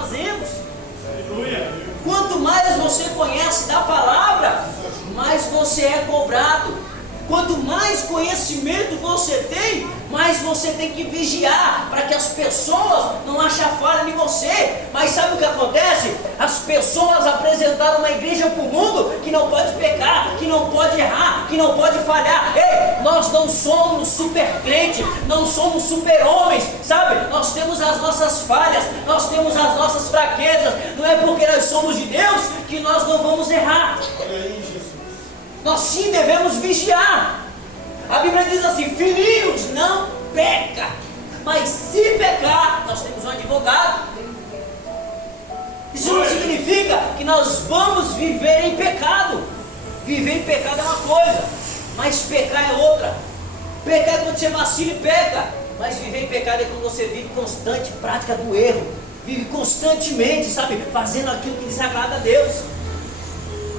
fazemos. Aleluia. Quanto mais você conhece da palavra, mais você é cobrado. Quanto mais conhecimento você tem, mais você tem que vigiar para que as pessoas não achem falha em você. Mas sabe o que acontece? As pessoas apresentaram uma igreja para o mundo que não pode pecar, que não pode errar, que não pode falhar. Ei, nós não somos super crente, não somos super homens, sabe? Nós temos as nossas falhas, nós temos as nossas fraquezas. Não é porque nós somos de Deus que nós não vamos errar. Olha aí, Jesus. Nós sim devemos vigiar. A Bíblia diz assim: filhinhos, não peca, mas se pecar, nós temos um advogado. Isso não significa que nós vamos viver em pecado. Viver em pecado é uma coisa, mas pecar é outra. Pecar é quando você vacila e peca, mas viver em pecado é quando você vive constante prática do erro, vive constantemente, sabe, fazendo aquilo que desagrada a Deus.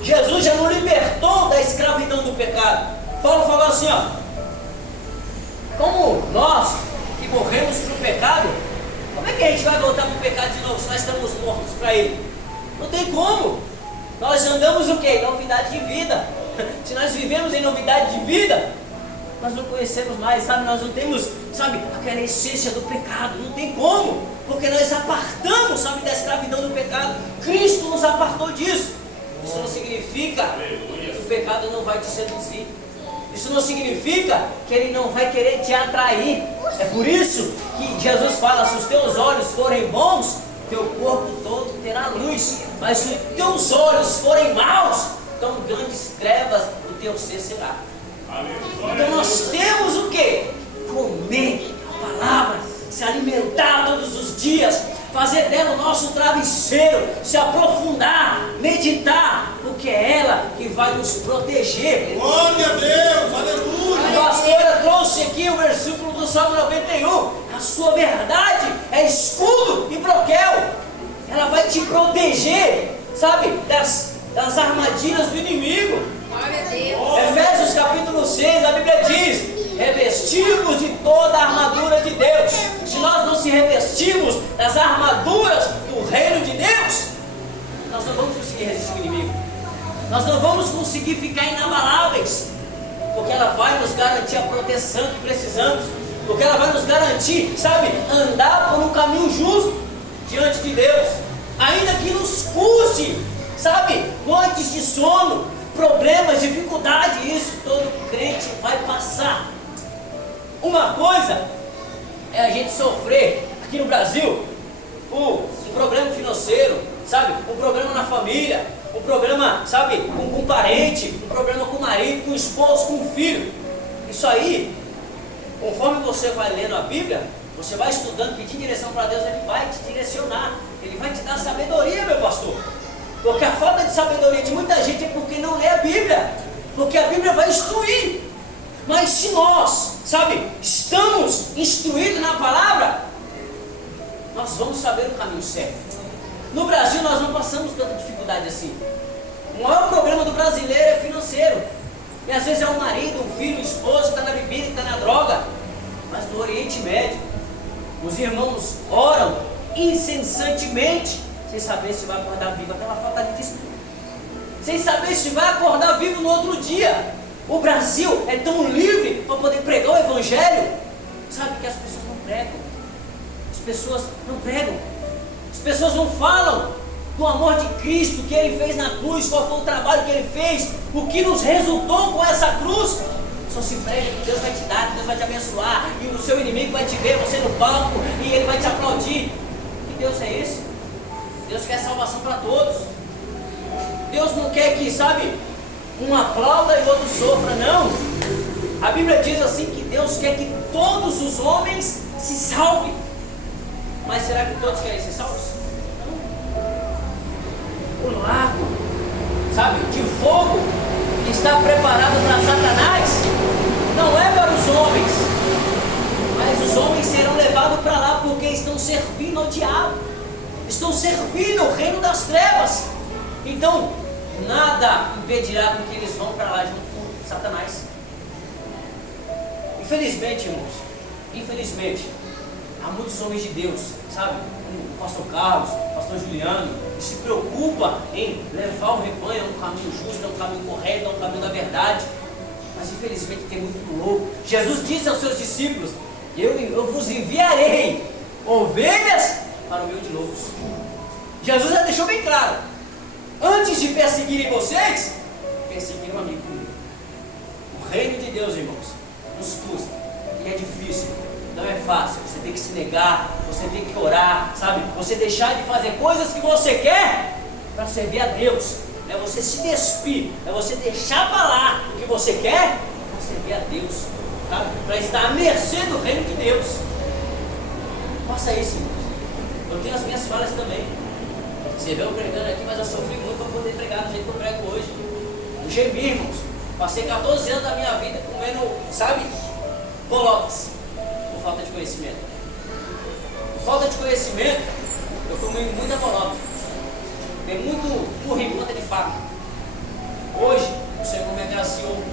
Jesus já nos libertou da escravidão do pecado. Paulo falou assim, ó: como nós que morremos para o pecado, como é que a gente vai voltar para o pecado de novo se nós estamos mortos para ele? Não tem como. Nós andamos o quê? Em novidade de vida. Se nós vivemos em novidade de vida, nós não conhecemos mais, sabe? Nós não temos, sabe, aquela essência do pecado. Não tem como, porque nós apartamos, sabe, da escravidão do pecado. Cristo nos apartou disso. Isso não significa que o pecado não vai te seduzir. Isso não significa que ele não vai querer te atrair. É por isso que Jesus fala: se os teus olhos forem bons, teu corpo todo terá luz. Mas se os teus olhos forem maus, tão grandes trevas do teu ser será. Então nós temos o quê? Comer a palavra, se alimentar todos os dias, fazer dela o nosso travesseiro, se aprofundar, meditar, porque é ela que vai nos proteger. Glória a Deus, aleluia. A pastora trouxe aqui o versículo do Salmo 91. A sua verdade é escudo e broquel. Ela vai te proteger, sabe, das armadilhas do inimigo. Glória a Deus. Efésios capítulo 6, a Bíblia diz: revestimos de toda a armadura de Deus. Se nós não se revestimos das armaduras do reino de Deus, nós não vamos conseguir resistir o inimigo. Nós não vamos conseguir ficar inabaláveis, porque ela vai nos garantir a proteção que precisamos, porque ela vai nos garantir, sabe, andar por um caminho justo diante de Deus, ainda que nos custe, sabe, noites de sono, problemas, dificuldade. Isso todo crente vai passar. Uma coisa é a gente sofrer aqui no Brasil um problema financeiro, sabe, um problema na família, um problema, sabe, com um parente, um problema com o marido, com o esposo, com o filho. Isso aí, conforme você vai lendo a Bíblia, você vai estudando, pedindo direção para Deus, Ele vai te direcionar, Ele vai te dar sabedoria, meu pastor. Porque a falta de sabedoria de muita gente é porque não lê a Bíblia, porque a Bíblia vai instruir. Mas se nós, sabe, estamos instruídos na palavra, nós vamos saber o caminho certo. No Brasil nós não passamos tanta dificuldade assim. O maior problema do brasileiro é financeiro. E às vezes é um marido, um filho, um esposo que está na bebida, que está na droga. Mas no Oriente Médio, os irmãos oram incessantemente, sem saber se vai acordar vivo. Aquela falta de disciplina. Sem saber se vai acordar vivo no outro dia. O Brasil é tão livre para poder pregar o Evangelho. Sabe que as pessoas não pregam. As pessoas não pregam. As pessoas não falam do amor de Cristo, que Ele fez na cruz, qual foi o trabalho que Ele fez, o que nos resultou com essa cruz. Só se prega que Deus vai te dar, que Deus vai te abençoar, e o seu inimigo vai te ver, você no palco, e ele vai te aplaudir. Que Deus é esse? Deus quer salvação para todos. Deus não quer que, sabe, um aplauda e o outro sofra, não. A Bíblia diz assim que Deus quer que todos os homens se salvem. Mas será que todos querem ser salvos? Não. O lago, sabe, de fogo que está preparado para Satanás não é para os homens, mas os homens serão levados para lá porque estão servindo ao diabo, estão servindo ao reino das trevas. Então nada impedirá com que eles vão para lá junto com Satanás. Infelizmente, irmãos, infelizmente, há muitos homens de Deus, sabe, como o pastor Carlos, o pastor Juliano, e se preocupa em levar o rebanho a um caminho justo, a um caminho correto, a um caminho da verdade. Mas infelizmente tem muito louco. Jesus disse aos seus discípulos: eu vos enviarei ovelhas para o meio de lobos. Jesus já deixou bem claro: antes de perseguirem vocês, perseguiram um amigo comigo. O reino de Deus, irmãos, nos custa, e é difícil, não é fácil. Você tem que se negar, você tem que orar, sabe? Você deixar de fazer coisas que você quer para servir a Deus. É você se despir, é você deixar para lá o que você quer para servir a Deus, tá? Para estar à mercê do reino de Deus. Faça isso, irmãos. Eu tenho as minhas falhas também. Você vê eu pregando aqui, mas eu sofri muito para poder pregar do jeito que eu prego hoje. Eu gemi, irmãos. Passei 14 anos da minha vida comendo, sabe, bolotas, por falta de conhecimento. Por falta de conhecimento, eu comi muita bolota. Tem muito burro em ponta de faca. Hoje, o Senhor me agraciou,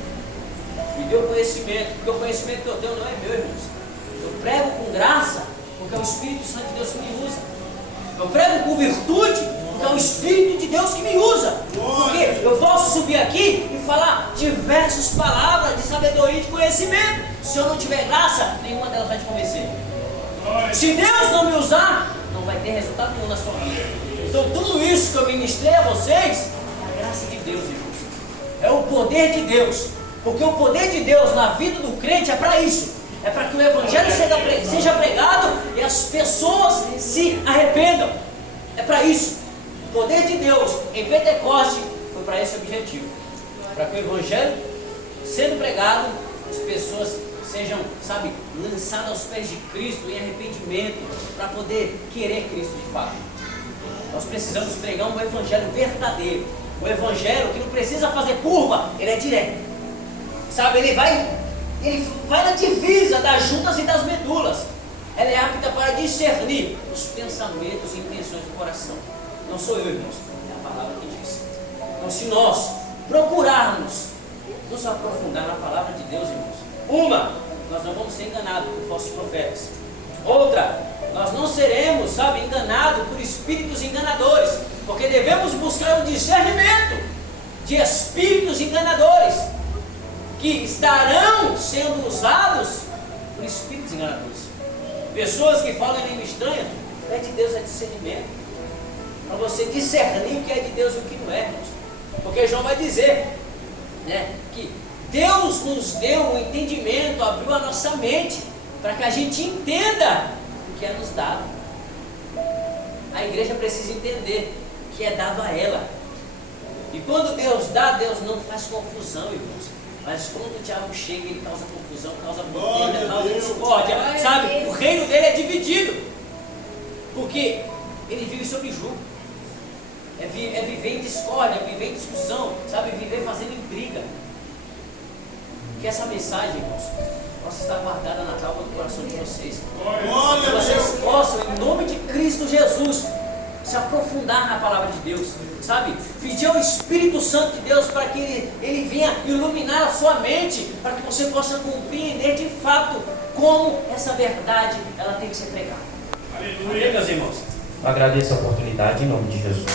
me deu conhecimento, porque o conhecimento que eu tenho não é meu, irmãos. Eu prego com graça, porque é o Espírito Santo de Deus que me usa. Eu prego com virtude, porque é o Espírito de Deus que me usa. Porque eu posso subir aqui e falar diversas palavras de sabedoria e de conhecimento. Se eu não tiver graça, nenhuma delas vai te convencer. Se Deus não me usar, não vai ter resultado nenhum na sua vida. Então tudo isso que eu ministrei a vocês é a graça de Deus, irmãos. É o poder de Deus. Porque o poder de Deus na vida do crente é para isso. É para que o Evangelho seja pregado e as pessoas se arrependam. É para isso. O poder de Deus em Pentecoste foi para esse objetivo. Para que o Evangelho, sendo pregado, as pessoas sejam, sabe, lançadas aos pés de Cristo em arrependimento, para poder querer Cristo de fato. Nós precisamos pregar um Evangelho verdadeiro. O Evangelho que não precisa fazer curva, ele é direto. Sabe, ele vai na divisa das juntas e das medulas. Ela é apta para discernir os pensamentos e intenções do coração. Não sou eu, irmãos, é a palavra que diz. Então, se nós procurarmos nos aprofundar na palavra de Deus, irmãos, nós não vamos ser enganados por falsos profetas. Outra, nós não seremos, sabe, enganados por espíritos enganadores, porque devemos buscar o discernimento de espíritos enganadores que estarão sendo usados por espíritos enganadores. Pessoas que falam em língua estranha, não é de Deus, é discernimento, para você discernir o que é de Deus e o que não é, irmãos. Porque João vai dizer, né, que Deus nos deu o entendimento, abriu a nossa mente, para que a gente entenda o que é nos dado. A igreja precisa entender que é dado a ela. E quando Deus dá, Deus não faz confusão, irmãos. Mas quando o diabo chega, ele causa confusão, causa contenda, causa discórdia. Sabe, o reino dele é dividido. Porque ele vive sob jugo. É viver em discórdia, é viver em discussão, sabe, viver fazendo intriga. Que essa mensagem, irmãos, possa estar guardada na tábua do coração de vocês. Que vocês possam, em nome de Cristo Jesus, se aprofundar na palavra de Deus, sabe? Pedir ao Espírito Santo de Deus para que ele venha iluminar a sua mente, para que você possa compreender de fato como essa verdade ela tem que ser pregada. Aleluia, meus irmãos. Eu agradeço a oportunidade em nome de Jesus.